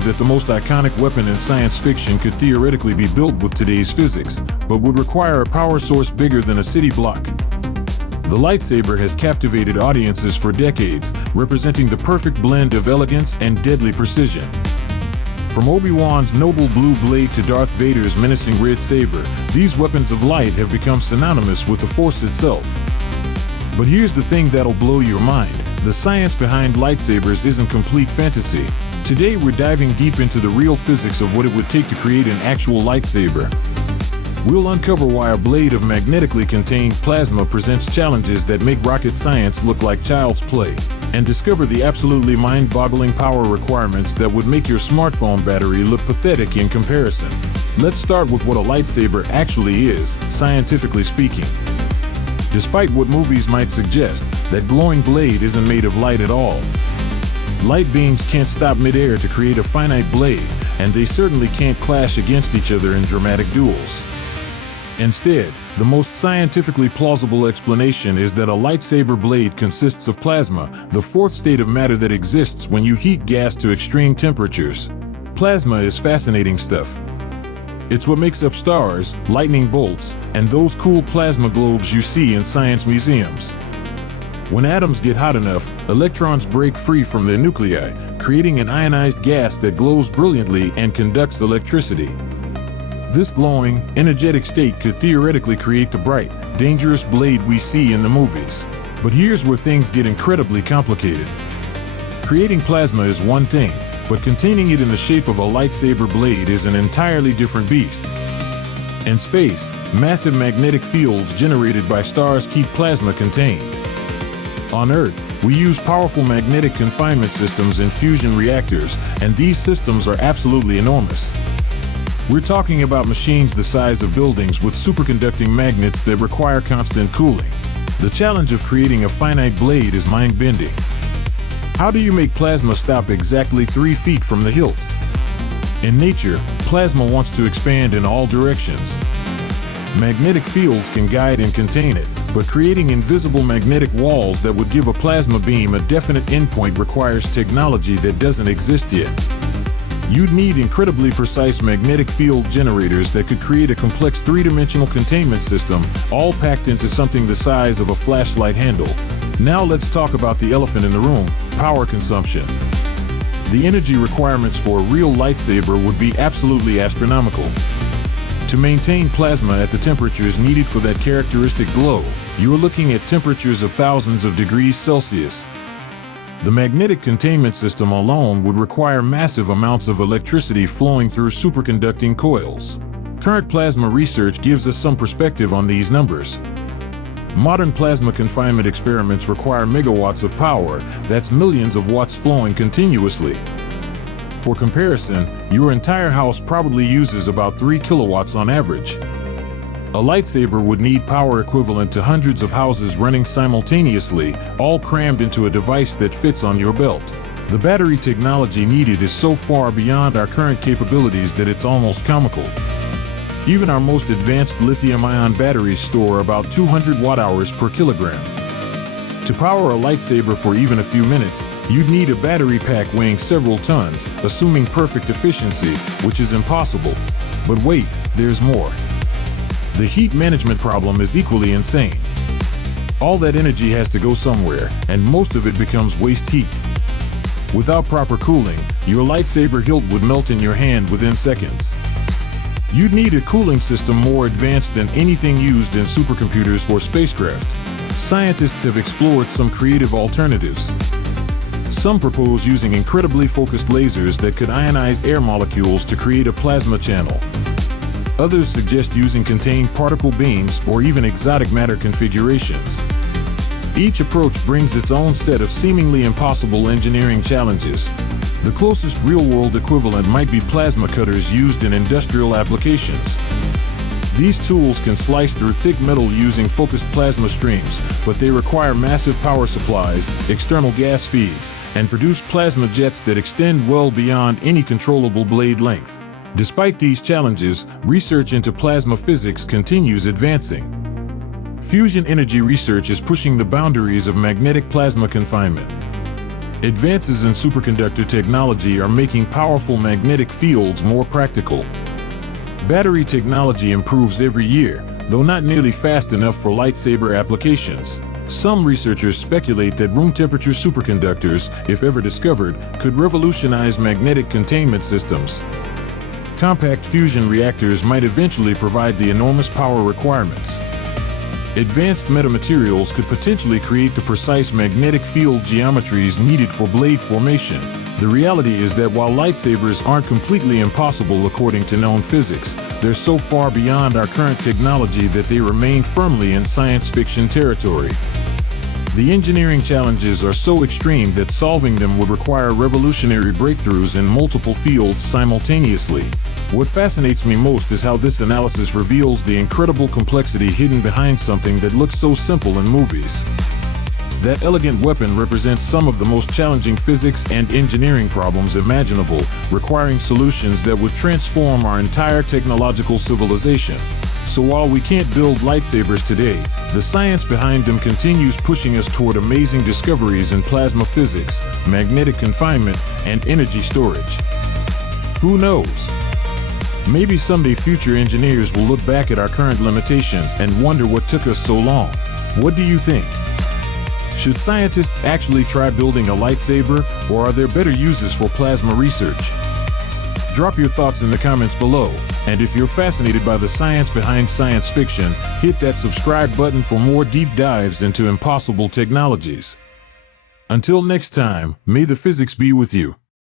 you that the most iconic weapon in science fiction could theoretically be built with today's physics, but would require a power source bigger than a city block. The lightsaber has captivated audiences for decades, representing the perfect blend of elegance and deadly precision. From Obi-Wan's noble blue blade to Darth Vader's menacing red saber, these weapons of light have become synonymous with the Force itself. But here's the thing that'll blow your mind. The science behind lightsabers isn't complete fantasy. Today we're diving deep into the real physics of what it would take to create an actual lightsaber. We'll uncover why a blade of magnetically contained plasma presents challenges that make rocket science look like child's play, and discover the absolutely mind-boggling power requirements that would make your smartphone battery look pathetic in comparison. Let's start with what a lightsaber actually is, scientifically speaking. Despite what movies might suggest, that glowing blade isn't made of light at all. Light beams can't stop midair to create a finite blade, and they certainly can't clash against each other in dramatic duels. Instead, the most scientifically plausible explanation is that a lightsaber blade consists of plasma, the fourth state of matter that exists when you heat gas to extreme temperatures. Plasma is fascinating stuff. It's what makes up stars, lightning bolts, and those cool plasma globes you see in science museums. When atoms get hot enough, electrons break free from their nuclei, creating an ionized gas that glows brilliantly and conducts electricity. This glowing, energetic state could theoretically create the bright, dangerous blade we see in the movies. But here's where things get incredibly complicated. Creating plasma is one thing, but containing it in the shape of a lightsaber blade is an entirely different beast. In space, massive magnetic fields generated by stars keep plasma contained. On Earth, we use powerful magnetic confinement systems in fusion reactors, and these systems are absolutely enormous. We're talking about machines the size of buildings with superconducting magnets that require constant cooling. The challenge of creating a finite blade is mind-bending. How do you make plasma stop exactly 3 feet from the hilt? In nature, plasma wants to expand in all directions. Magnetic fields can guide and contain it, but creating invisible magnetic walls that would give a plasma beam a definite endpoint requires technology that doesn't exist yet. You'd need incredibly precise magnetic field generators that could create a complex three-dimensional containment system, all packed into something the size of a flashlight handle. Now let's talk about the elephant in the room, power consumption. The energy requirements for a real lightsaber would be absolutely astronomical. To maintain plasma at the temperatures needed for that characteristic glow, you are looking at temperatures of thousands of degrees Celsius. The magnetic containment system alone would require massive amounts of electricity flowing through superconducting coils. Current plasma research gives us some perspective on these numbers. Modern plasma confinement experiments require megawatts of power, that's millions of watts flowing continuously. For comparison, your entire house probably uses about 3 kilowatts on average. A lightsaber would need power equivalent to hundreds of houses running simultaneously, all crammed into a device that fits on your belt. The battery technology needed is so far beyond our current capabilities that it's almost comical. Even our most advanced lithium-ion batteries store about 200 watt-hours per kilogram. To power a lightsaber for even a few minutes, you'd need a battery pack weighing several tons, assuming perfect efficiency, which is impossible. But wait, there's more. The heat management problem is equally insane. All that energy has to go somewhere, and most of it becomes waste heat. Without proper cooling, your lightsaber hilt would melt in your hand within seconds. You'd need a cooling system more advanced than anything used in supercomputers or spacecraft. Scientists have explored some creative alternatives. Some propose using incredibly focused lasers that could ionize air molecules to create a plasma channel. Others suggest using contained particle beams or even exotic matter configurations. Each approach brings its own set of seemingly impossible engineering challenges. The closest real-world equivalent might be plasma cutters used in industrial applications. These tools can slice through thick metal using focused plasma streams, but they require massive power supplies, external gas feeds, and produce plasma jets that extend well beyond any controllable blade length. Despite these challenges, research into plasma physics continues advancing. Fusion energy research is pushing the boundaries of magnetic plasma confinement. Advances in superconductor technology are making powerful magnetic fields more practical. Battery technology improves every year, though not nearly fast enough for lightsaber applications. Some researchers speculate that room temperature superconductors, if ever discovered, could revolutionize magnetic containment systems. Compact fusion reactors might eventually provide the enormous power requirements. Advanced metamaterials could potentially create the precise magnetic field geometries needed for blade formation. The reality is that while lightsabers aren't completely impossible according to known physics, they're so far beyond our current technology that they remain firmly in science fiction territory. The engineering challenges are so extreme that solving them would require revolutionary breakthroughs in multiple fields simultaneously. What fascinates me most is how this analysis reveals the incredible complexity hidden behind something that looks so simple in movies. That elegant weapon represents some of the most challenging physics and engineering problems imaginable, requiring solutions that would transform our entire technological civilization. So while we can't build lightsabers today, the science behind them continues pushing us toward amazing discoveries in plasma physics, magnetic confinement, and energy storage. Who knows? Maybe someday future engineers will look back at our current limitations and wonder what took us so long. What do you think? Should scientists actually try building a lightsaber, or are there better uses for plasma research? Drop your thoughts in the comments below, and if you're fascinated by the science behind science fiction, hit that subscribe button for more deep dives into impossible technologies. Until next time, may the physics be with you.